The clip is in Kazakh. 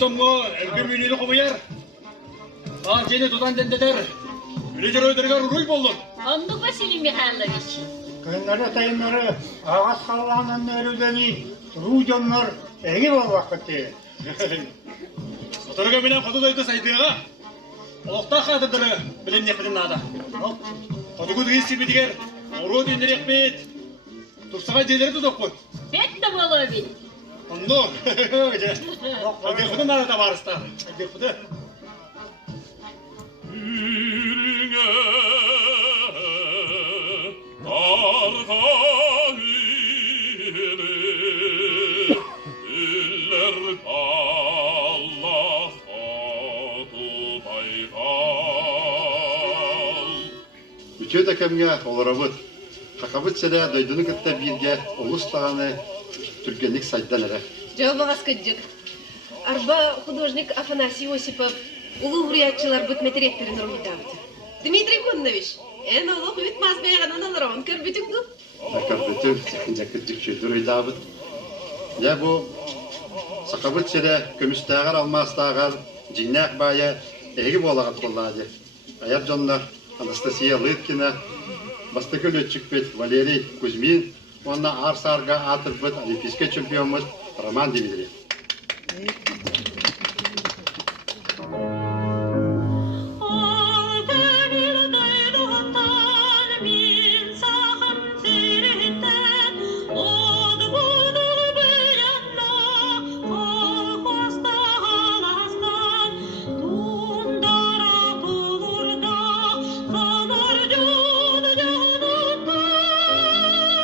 Томго, әлгі мүйнелі қомайар. Ал жені тудан дендетер. Үлежер өйдерге руль болдым. Ондық Василий Михайлович. Көннәрі тайынлары ағас қалғанын өрілдені рудионлар әге бол вақытты. Отырға менен қоды дойды сайтыға. Олықта қадырдыры білем некпеден нада. Қоды көді кесі бедігер. Ору дейіндер екпет. Тұрсыға дейлері тұдық қой. Бетті болу бен. Онды. Әге құды нада да барысты. Әге құды. Үйріңе арқа үйрі Үllер таллақ ату байғал Үчет әкемге оларабыт. Қақабыт сәрі дойдыны күтті бірге ұлыстағаны түргенлік сайттан әрі. Жауабағас көджік. Арба художник Афанасий Осипов улы урядчылар бұтметі ректорын ұрмитабыды. Дмитрий Коннович, ән олық үт мас бәйғанын алырауын көрбітік ду? Көрбітім, сәкінде күттік шөйдір ойдабыд. Я бұл сақабыт сәрі көмістағар алмастағар жинақ бая әйгі болағат болады. Аяп жонлар Анастасия Лыткина, бастықыл өтчікпет Валерий Кузьмин, онна арсарға атырбыт олимпийский чемпионымыз Роман Дмитриев.